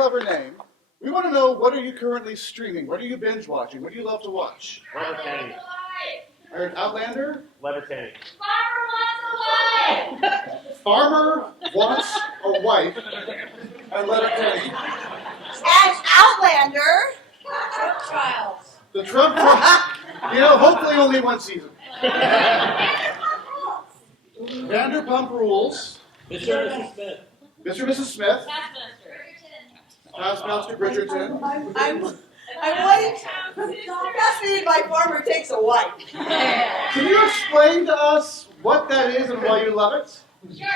clever name. We want to know, what are you currently streaming? What are you binge watching? What do you love to watch? Letterkenny. I heard Outlander? Letterkenny. Farmer wants a wife and Letterkenny. And Outlander. Trump trials. The Trump trial. Hopefully only one season. Vanderpump Rules. Mr. and Mrs. Smith. Mr. and Mrs. Smith. Taskmaster Brigerton. I'm fascinated by Farmer Takes a Wife. Can you explain to us what that is and why you love it? Sure.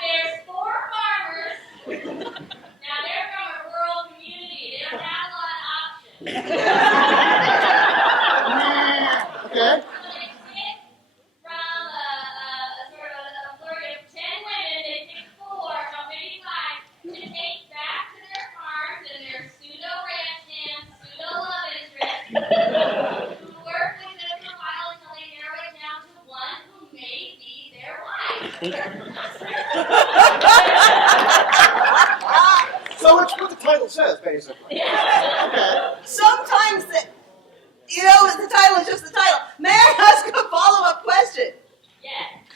There's 4 farmers. Now, they're from a rural community. They don't have a lot of options. Okay. So they pick from a sort of a flurry of 10 women. They pick 4, so maybe 5, to take back to their farms and their pseudo-ranch hands, pseudo-love interests, who work with them for a while until they narrow it down to one who may be their wife. So it's what the title says, basically. Okay. Sometimes, the title is just the title. May I ask a follow-up question? Yes.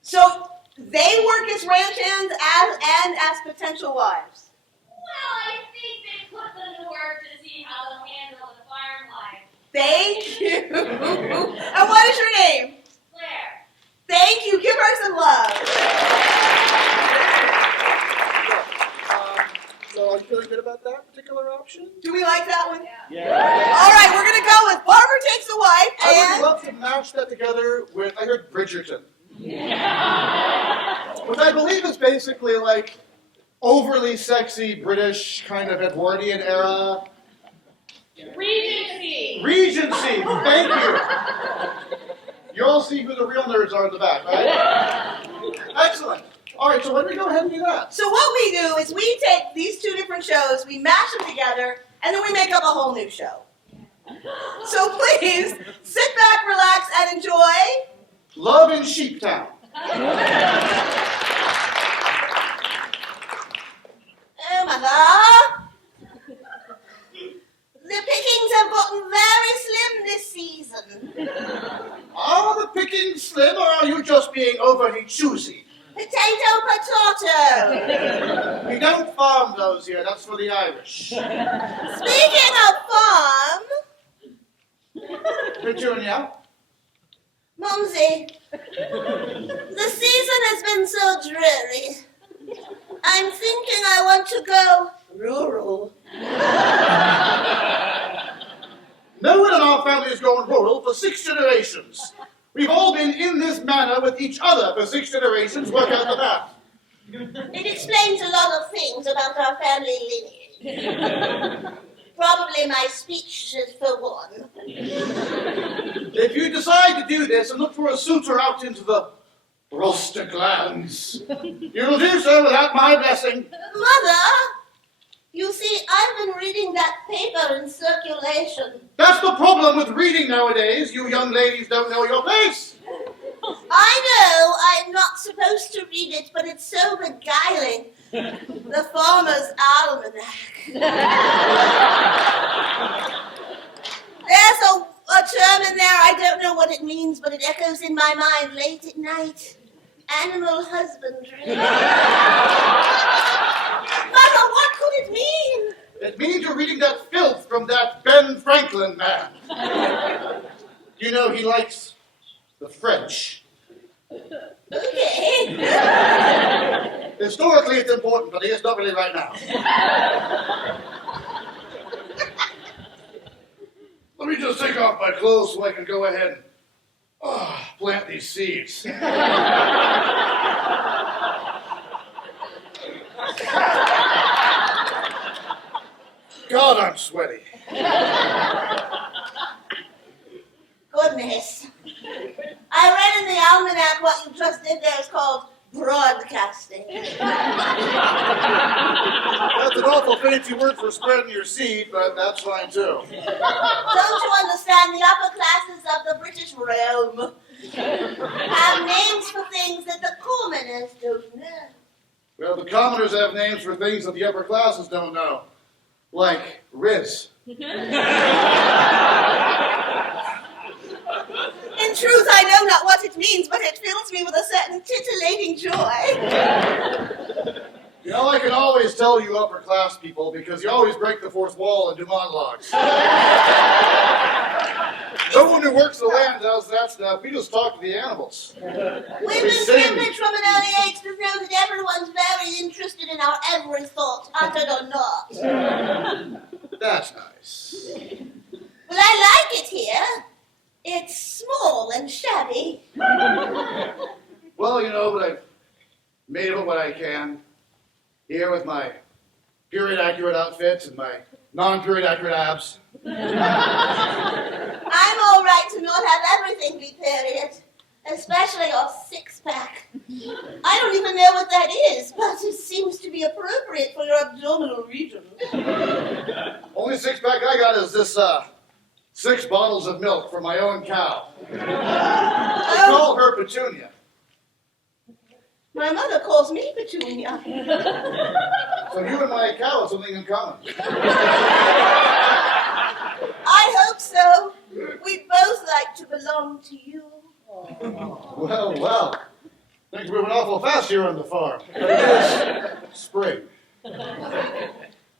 So they work as ranch hands and as potential wives. Well, I think they put them to work to see how they'll handle the farm life. Thank you. And what is your name? Claire. Thank you. Give her some love. So are you feeling good about that particular option? Do we like that one? Yeah. All right, we're going to go with Farmer Takes a Wife I would and... love to mash that together with, I heard Brigerton. Which I believe is basically like overly sexy British kind of Edwardian era. Regency. Regency, thank you. You all see who the real nerds are in the back, right? Excellent. All right, so why don't we go ahead and do that? So what we do is we take these 2 different shows, we mash them together, and then we make up a whole new show. So please, sit back, relax, and enjoy. Love in Sheeptown. Oh, Mother. The pickings have gotten very slim this season. Are the pickings slim, or are you just being overly choosy? Potato. We don't farm those here, that's for the Irish. Speaking of farm, Petunia? Mumsy, the season has been so dreary. I'm thinking I want to go rural. No one in our family is going rural for 6 generations. We've all been in this manner with each other for 6 generations. Work out the math. It explains a lot of things about our family lineage. Probably my speech for one. If you decide to do this and look for a suitor out into the rustic lands, you'll do so without my blessing. Mother, you see, I've been reading that paper in circulation. That's the problem with reading nowadays. You young ladies don't know your place. I know I'm not supposed to read it, but it's so beguiling. The Farmer's Almanac. There's a term in there, I don't know what it means, but it echoes in my mind late at night. Animal husbandry. Mother, what could it mean? It means you're reading that filth from that Ben Franklin man. You know he likes the French. Okay. Historically it's important, but it's not really right now. Let me just take off my clothes so I can go ahead and plant these seeds. God, I'm sweaty. Goodness. I read in the almanac what you just did there is called broadcasting. That's an awful fancy word for spreading your seed, but that's fine too. Don't you understand? The upper classes of the British realm have names for things that the commoners don't know. Well, the commoners have names for things that the upper classes don't know. Like Riz. In truth, I know not what it means, but it fills me with a certain titillating joy. You know, I can always tell you upper class people because you always break the fourth wall and do monologues. No one who works the land does that stuff. We just talk to the animals. We've been privileged from an early age to know that everyone's very interested in our every thought, uttered or not. That's nice. Well, I like it here. It's small and shabby. Well, you know, but I've made of it what I can. Here with my period-accurate outfits and my non-period-accurate abs. I'm all right to not have everything be period, especially your six-pack. I don't even know what that is, but it seems to be appropriate for your abdominal region. Only six-pack I got is this 6 bottles of milk from my own cow. I call her Petunia. My mother calls me Petunia. So you and my cow have something in common. I hope so. We both like to belong to you. Well, well. Things are moving awful fast here on the farm. It is spring.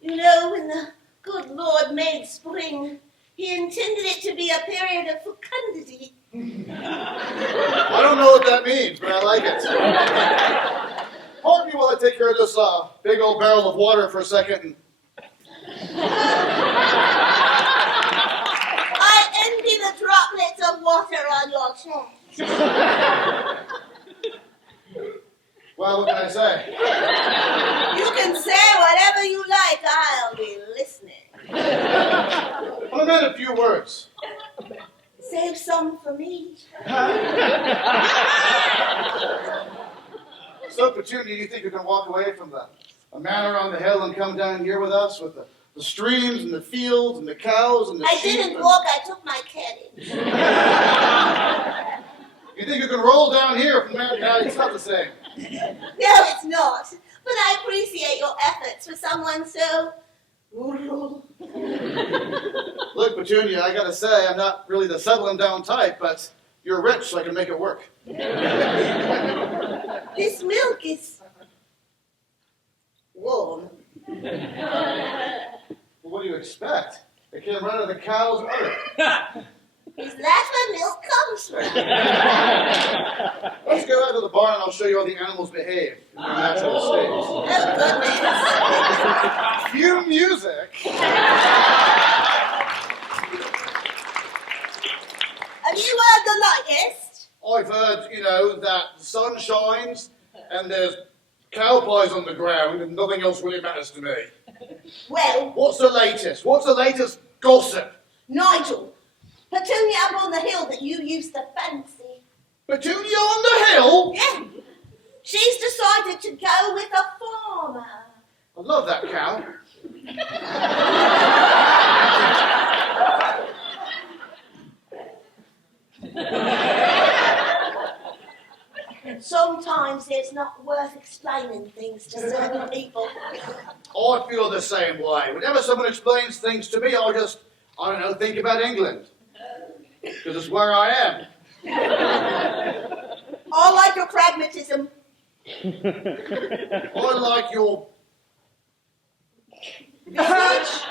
You know, when the good Lord made spring, he intended it to be a period of fecundity. I don't know what that means, but I like it. Pardon me while I take care of this big old barrel of water for a second. I envy the droplets of water on your chest. Well, what can I say? You can say whatever you like, I'll be listening. I meant a few words. Save some for me. So, Petunia, you think you can walk away from the manor on the hill and come down here with us with the streams and the fields and the cows and the I sheep? didn't walk, I took my carriage. You think you can roll down here from there? No, it's not the same. No, it's not. But I appreciate your efforts for someone so rural. Look, Petunia, I gotta say, I'm not really the settling down type, but you're rich, so I can make it work. This milk is warm. Well, what do you expect? It came right out of the cow's udder. Is that where milk comes from? Let's go out to the barn and I'll show you how the animals behave in their natural states. Oh, goodness. Cue music. Have you heard the latest? I've heard, you know, that the sun shines and there's cow pies on the ground and nothing else really matters to me. Well, What's the latest? What's the latest gossip? Nigel, Petunia up on the hill that you used to fancy. Petunia on the hill? Yeah. She's decided to go with a farmer. I love that cow. Sometimes it's not worth explaining things to certain people. I feel the same way. Whenever someone explains things to me, I don't know, think about England. Because it's where I am. I like your pragmatism. I like your... Research?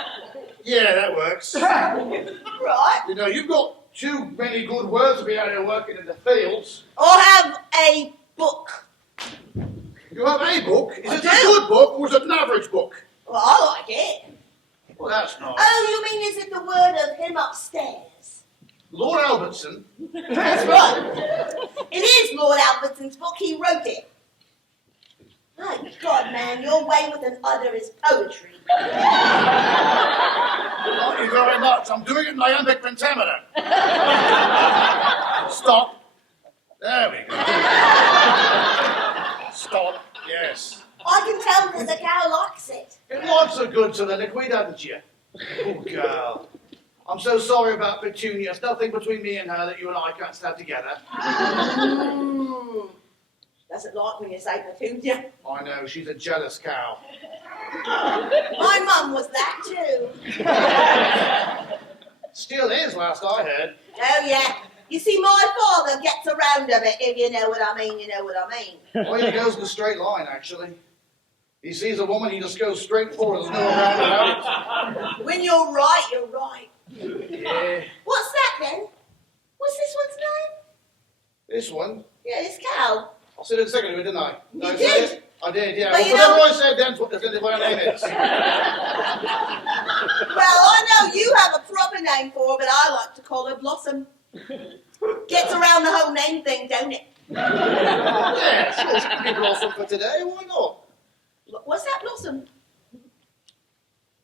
Yeah, that works. Right. You know, you've got too many good words to be out here working in the fields. Or have a book. You have a book? Is it I a do. good book or is it an average book? Well, I like it. Well, that's nice. Oh, you mean is it the word of him upstairs? Lord Albertson. That's right. It is Lord Albertson's book. He wrote it. My God, man, your way with an udder is poetry. Thank you very much. I'm doing it in iambic pentameter. Stop. There we go. Stop. Yes. I can tell that the cow likes it. It likes a good soliloquy, doesn't you? Oh, girl. I'm so sorry about Petunia. It's nothing between me and her that you and I can't stand together. Doesn't like when you say Petunia. I know, she's a jealous cow. My mum was that too. Still is, last I heard. Oh yeah. You see, my father gets around a bit, if you know what I mean, you know what I mean. Well, he goes in a straight line, actually. He sees a woman, he just goes straight forward. There's no round about it. When you're right, you're right. Yeah. What's that then? What's this one's name? This one? Yeah, this cow. I said it a second ago, didn't I? You I did? said it? I did, yeah. But Well, you whatever know- I said then's what her name is. Well, I know you have a proper name for her, but I like to call her Blossom. Gets around the whole name thing, don't it? Yeah, sure, she could be Blossom for today, why not? What's that, Blossom?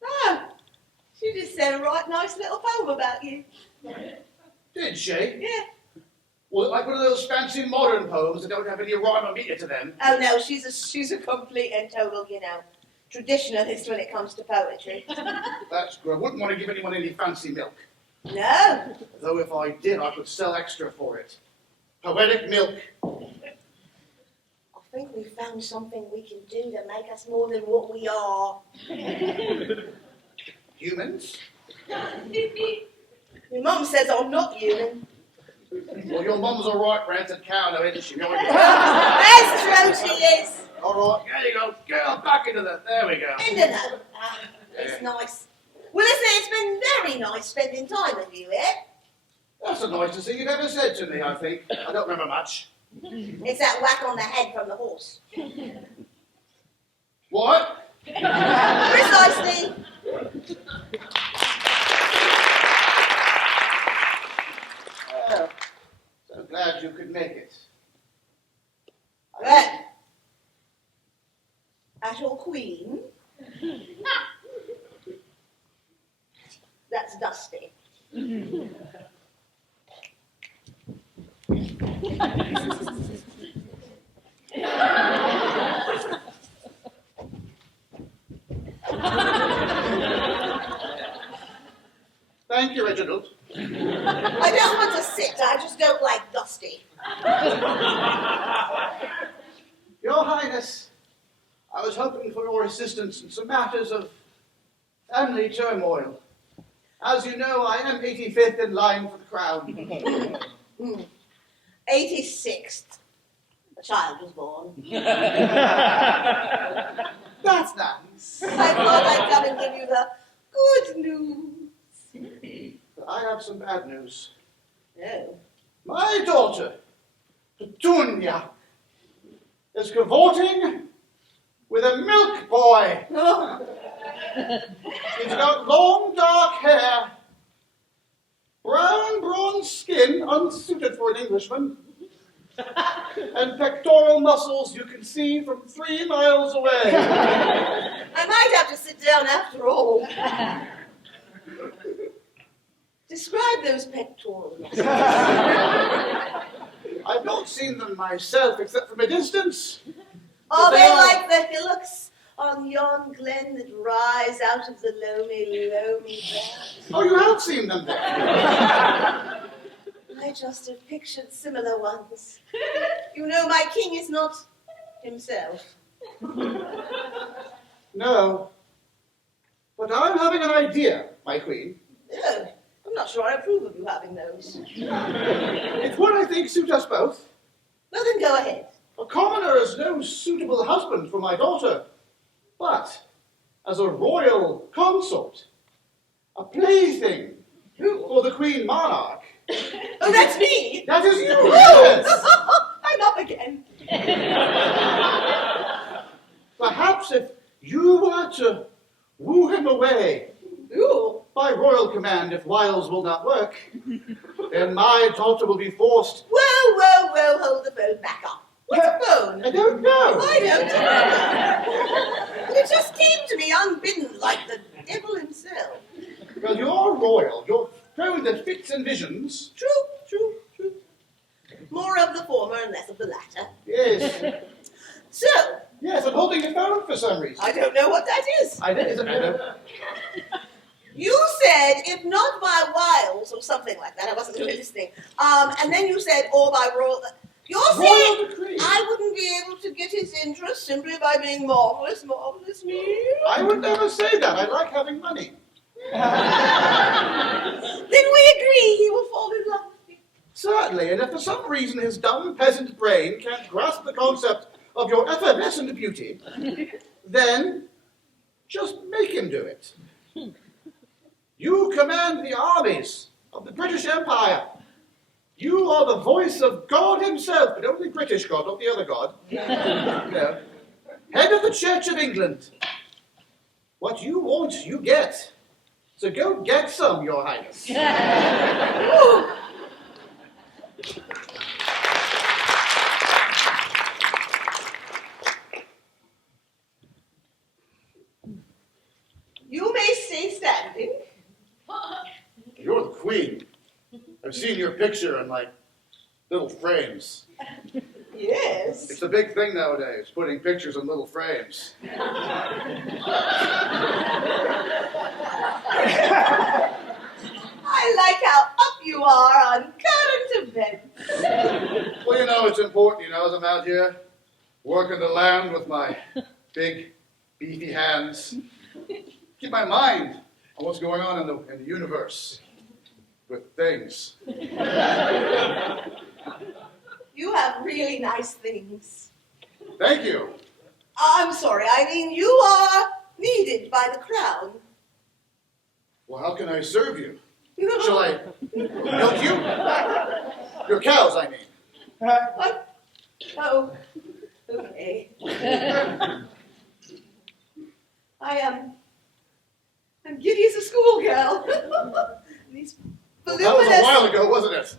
Oh, she just said a right nice little poem about you. Did she? Yeah. Well, like one of those fancy modern poems that don't have any rhyme or meter to them. Oh no, she's a complete and total, traditionalist when it comes to poetry. That's good. I wouldn't want to give anyone any fancy milk. No. Though if I did, I could sell extra for it. Poetic milk. I think we found something we can do to make us more than what we are. Humans? Your mum says I'm not human. Well, your mum's a right-ranted cow, now, isn't she? That's true, she is. All right, there you go. Get her back into the... There we go. Isn't it? It's nice. Well, listen, it's been very nice spending time with you, eh? That's the nicest thing you've ever said to me, I think. I don't remember much. It's that whack on the head from the horse. What? Precisely. Oh, so glad you could make it. Well, at your queen. That's Dusty. Thank you, Reginald. I don't want to sit, I just don't like Dusty. Your Highness, I was hoping for your assistance in some matters of family turmoil. As you know, I am 85th in line for the crown. 86th. A child was born. That's nice. I thought I'd come and give you the good news. But I have some bad news. No. My daughter, Petunia, is cavorting with a milk boy. Oh. He's got long dark hair, brown bronze skin, unsuited for an Englishman, and pectoral muscles you can see from 3 miles away. I might have to sit down after all. Describe those pectoral muscles. I've not seen them myself except from a distance. Are But they are- like the hillocks on yon glen that rise out of the loamy ground? Oh, you have seen them then? I just have pictured similar ones. You know, my king is not himself. No. But I'm having an idea, my queen. No, I'm not sure I approve of you having those. It's one I think suits us both. Well, then go ahead. A commoner is no suitable husband for my daughter, but as a royal consort, a plaything for the queen monarch. Oh, that's me! That is you, yes. I'm up again. Perhaps if you were to woo him away Ooh. by royal command, if wiles will not work, then my daughter will be forced. Whoa, hold the phone back up. What's a phone? I don't know. I don't know. It just came to me unbidden like the devil himself. Well, you're royal. You're prone to fits and visions. True. More of the former and less of the latter. Yes. So, Yes, I'm holding the phone for some reason. I don't know what that is. I did, isn't it? You said, if not by wiles, or something like that, I wasn't really listening. And then you said, or by royal... You're saying Royal decree. I wouldn't be able to get his interest simply by being marvelous, marvelous me? I would never say that. I like having money. Then we agree he will fall in love with me. Certainly, and if for some reason his dumb peasant brain can't grasp the concept of your effervescent beauty, then just make him do it. You command the armies of the British Empire. You are the voice of God himself, but only British God, not the other God. No. Head of the Church of England. What you want, you get. So go get some, Your Highness. You may stay standing. You're the queen. I've seen your picture in, like, little frames. Yes. It's a big thing nowadays, putting pictures in little frames. I like how up you are on current events. Well, you know, it's important, as I'm out here working the land with my big, beefy hands. Keep my mind on what's going on in the universe with things. You have really nice things. Thank you. I'm sorry, I mean you are needed by the crown. Well, how can I serve you? Shall I milk you? Your cows, I mean. What? Oh, okay. I'm giddy as a schoolgirl. These Well, that was a while ago, wasn't it?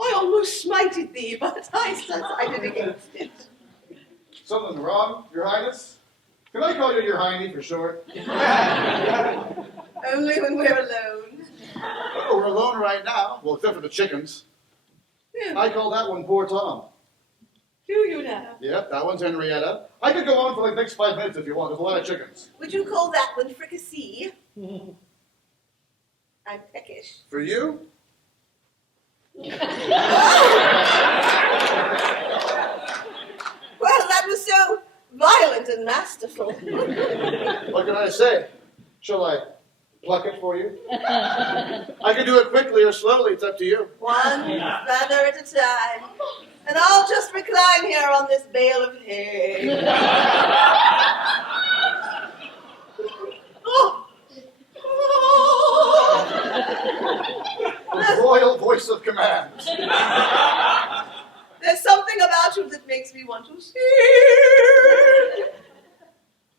I almost smited thee, but I decided against it. Something wrong, Your Highness? Can I call you Your Hiney for short? Only when we're alone. Oh, we're alone right now. Well, except for the chickens. I call that one Poor Tom. Do you now? Yep, that one's Henrietta. I could go on for like the next 5 minutes if you want. There's a lot of chickens. Would you call that one fricassee? I'm peckish. For you? Well, that was so violent and masterful. What can I say? Shall I pluck it for you? I can do it quickly or slowly. It's up to you. One feather at a time. And I'll just recline here on this bale of hay. Oh. The royal voice of command. There's something about you that makes me want to sing.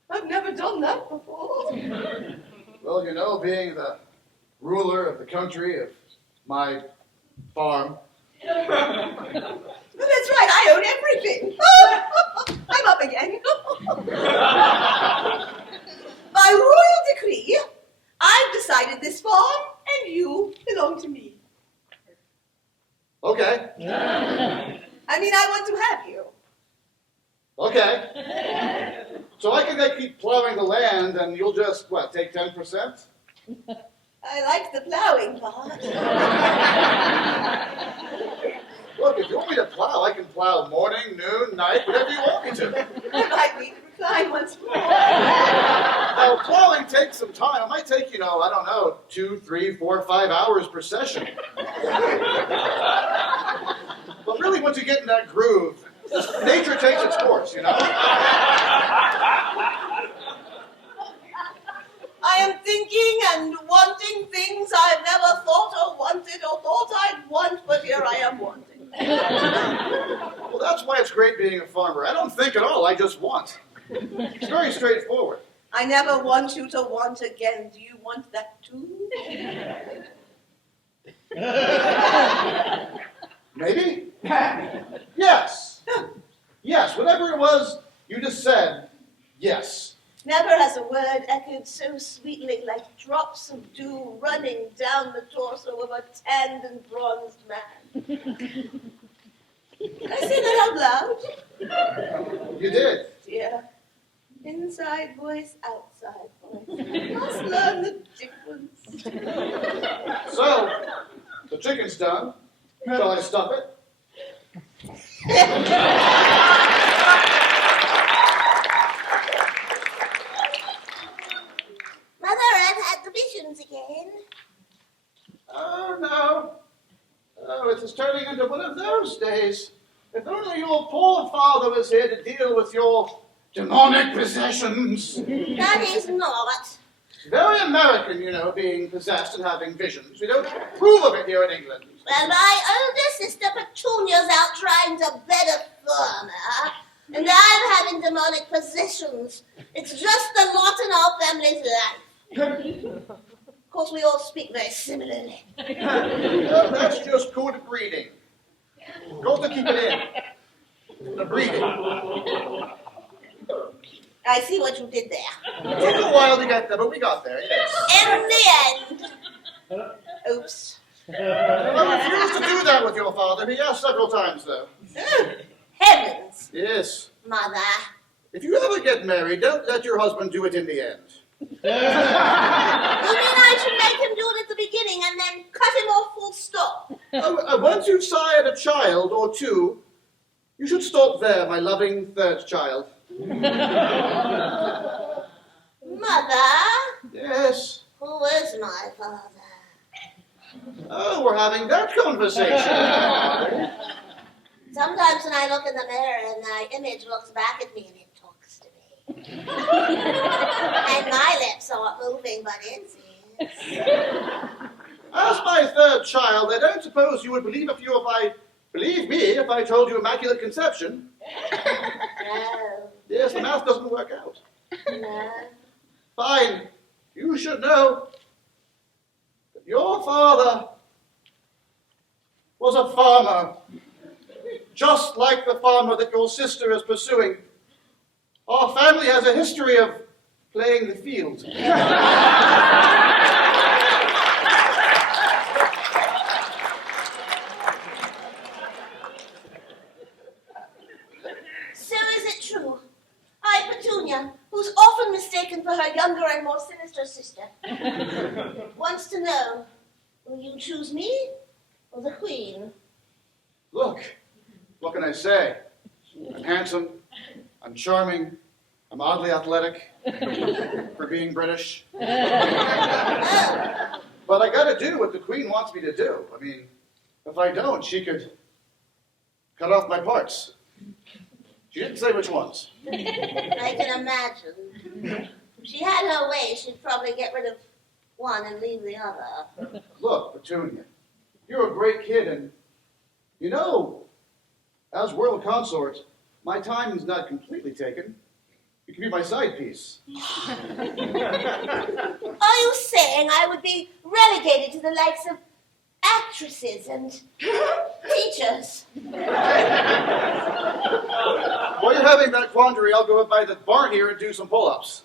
I've never done that before. Well, being the ruler of the country of my farm. That's right, I own everything. I'm up again. By royal decree, I've decided this farm and you belong to me. Okay. I mean, I want to have you. Okay. So I can keep plowing the land and you'll just, take 10%? I like the plowing part. Look, if you want me to plow, I can plow morning, noon, night, whatever you want me to. I might need to recline once more. Now, plowing takes some time. It might take, 2, 3, 4, 5 hours per session. But really, once you get in that groove, nature takes its course, I am thinking and wanting things I've never thought or wanted or thought I'd want, but here I am wanting. Well, that's why it's great being a farmer. I don't think at all, I just want. It's very straightforward. I never want you to want again. Do you want that too? Maybe? Yes. Yes, whatever it was you just said, yes. Never has a word echoed so sweetly like drops of dew running down the torso of a tanned and bronzed man. Did I say that out loud? You did. Dear. Inside voice, outside voice. Must learn the difference. So, the chicken's done. Shall I stuff it? Mother, I've had the visions again. Oh, no. Oh, it is turning into one of those days. If only your poor father was here to deal with your demonic possessions. That is not. Very American, you know, being possessed and having visions. We don't approve of it here in England. Well, my older sister Petunia's out trying to bed a farmer, and I'm having demonic possessions. It's just the lot in our family's life. Of course, we all speak very similarly. Well, that's just code breeding. Got to keep it in. The breeding. I see what you did there. Took a while to get there, but we got there, yes. In the end. Oops. I refused to do that with your father. He asked several times, though. Oh, heavens, Yes. Mother. If you ever get married, don't let your husband do it in the end. You mean I should make him do it at the beginning and then cut him off full stop? Once you've sired a child or two, you should stop there, my loving third child. Mother, Yes. who is my father? Oh, we're having that conversation. Sometimes when I look in the mirror and my image looks back at me and it talks to me. And my lips aren't moving, but it's his. As my third child, I don't suppose you would believe me if I told you Immaculate Conception. No, Yes, the math doesn't work out. no. Fine. You should know that your father was a farmer, just like the farmer that your sister is pursuing. Our family has a history of playing the field. So is it true? I, Petunia, who's often mistaken for her younger and more sinister sister, wants to know, will you choose me or the queen? Look, what can I say? I'm handsome, I'm charming, I'm oddly athletic for being British. Oh, But I gotta do what the Queen wants me to do. I mean, if I don't, she could cut off my parts. She didn't say which ones. I can imagine. If she had her way, she'd probably get rid of one and leave the other. Look, Petunia, you're a great kid, and you know, as world consort, my time is not completely taken. You can be my side piece. Are you saying I would be relegated to the likes of actresses and teachers? While you're having that quandary, I'll go up by the barn here and do some pull-ups.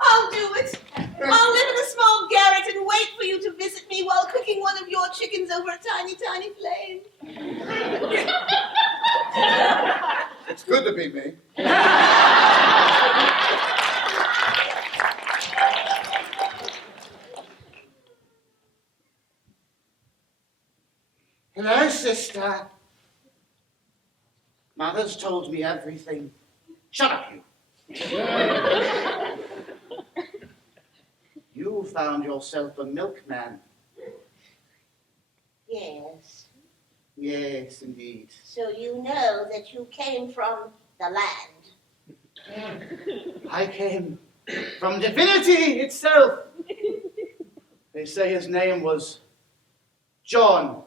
I'll do it. I'll live in a small garret and wait for you to visit me while cooking one of your chickens over a tiny, tiny flame. It's good to be me. Hello, sister. Mother's told me everything. Shut up, you. You found yourself a milkman. Yes. Yes, indeed. So you know that you came from the land. I came from divinity itself. They say his name was John.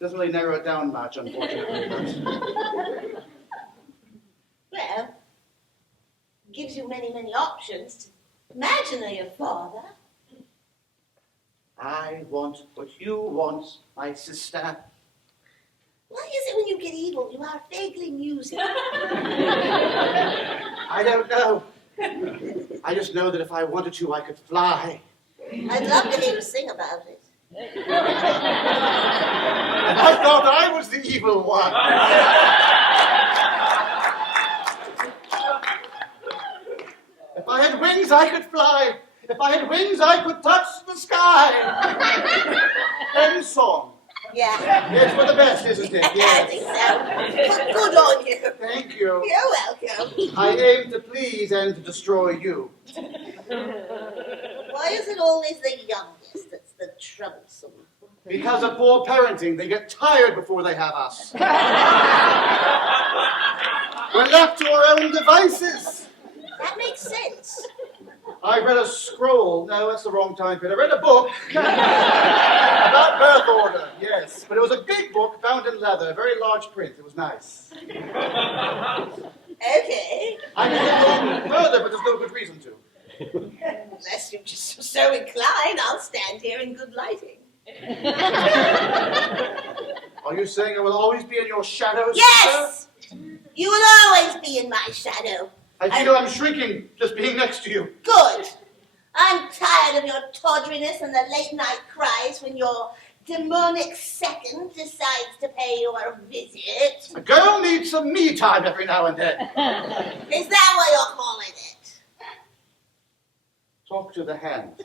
Doesn't really narrow it down much, unfortunately. But Well, gives you many, many options to imagine your father. I want what you want, my sister. Why is it when you get evil, you are vaguely musing? I don't know. I just know that if I wanted to, I could fly. I'd love to hear you sing about it. And I thought I was the evil one. If I had wings, I could fly. If I had wings, I could touch the sky. End song. Yeah. It's for the best, isn't it? I Yes. think so. Good on you. Thank you. You're welcome. I aim to please and to destroy you. Why is it always the youngest that's the troublesome? Because of poor parenting, they get tired before they have us. We're left to our own devices. That makes sense. I read a scroll. No, that's the wrong time period. I read a book about birth order, yes. But it was a big book bound in leather, very large print. It was nice. Okay. I can go on further, but there's no good reason to. Unless you're just so inclined, I'll stand here in good lighting. Are you saying I will always be in your shadow, Yes! sister? You will always be in my shadow. I feel I'm shrinking just being next to you. Good. I'm tired of your tawdriness and the late night cries when your demonic second decides to pay you a visit. A girl needs some me time every now and then. Is that what you're calling it? Talk to the hand.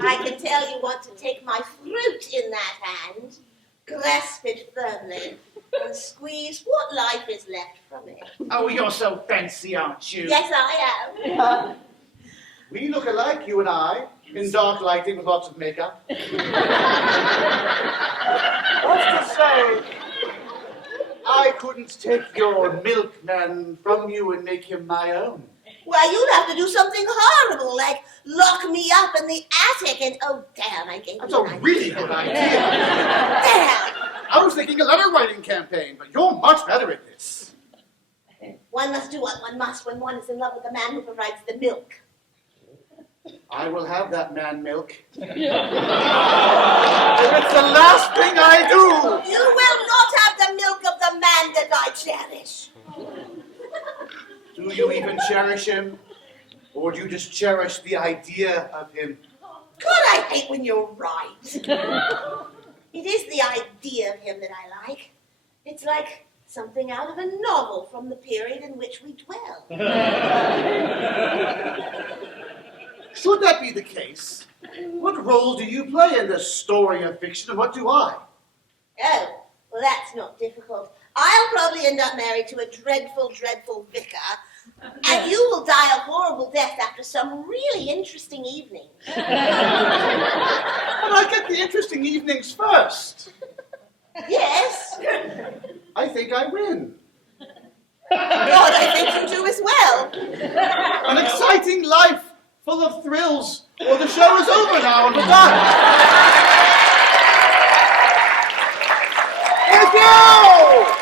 I can tell you want to take my fruit in that hand, grasp it firmly, and squeeze what life is left from it. Oh, you're so fancy, aren't you? Yes, I am. We look alike, you and I, in dark lighting with lots of makeup. What's to say, I couldn't take your milkman from you and make him my own. Well, you'd have to do something horrible, like lock me up in the attic and, oh, damn, I gave That's you a an idea. really good idea. Damn! I was thinking a letter writing campaign, but you're much better at this. One must do what one must when one is in love with the man who provides the milk. I will have that man milk. If it's the last thing I do. You will not have the milk of the man that I cherish. Do you even cherish him? Or do you just cherish the idea of him? God, I hate when you're right. It is the idea of him that I like. It's like something out of a novel from the period in which we dwell. Should that be the case, what role do you play in this story of fiction, and what do I? Oh, well, that's not difficult. I'll probably end up married to a dreadful, dreadful vicar, and you will die a horrible death after some really interesting evening. But I get the interesting evenings first. Yes. I think I win. God, I think you do as well. An exciting life, full of thrills. Well, the show is over now, and we're done. Thank you!